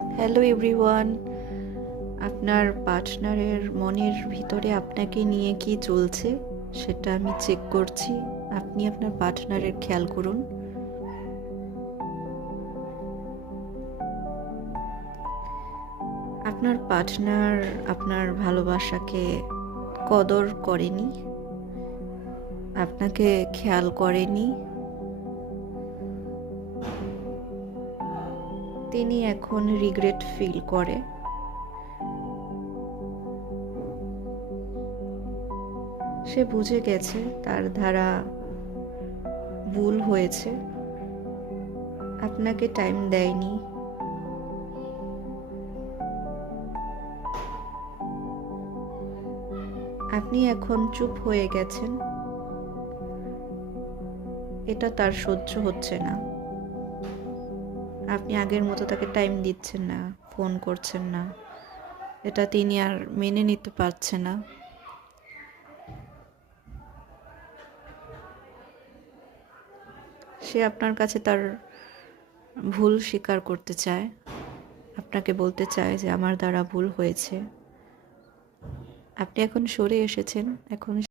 Hello everyone, আপনার পার্টনারের মনের ভিতরে আপনাকে নিয়ে কি চলছে সেটা আমি চেক করছি। আপনি আপনার পার্টনারের খেয়াল করুন। আপনার পার্টনার আপনার ভালোবাসাকে কদর করেনি, আপনাকে খেয়াল করেনি। তিনি এখন রিগ্রেট ফিল করে। সে বুঝে গেছে তার দ্বারা ভুল হয়েছে, আপনাকে টাইম দেয়নি। আপনি এখন চুপ হয়ে গেছেন, এটা তার সহ্য হচ্ছে না। আপনি আগের মতো তাকে টাইম দিচ্ছেন না, ফোন করছেন না, এটা তিনি আর মেনে নিতে পারছে না। সে আপনার কাছে তার ভুল স্বীকার করতে চায়, আপনাকে বলতে চায় যে আমার দ্বারা ভুল হয়েছে। আপনি এখন সরে এসেছেন, এখন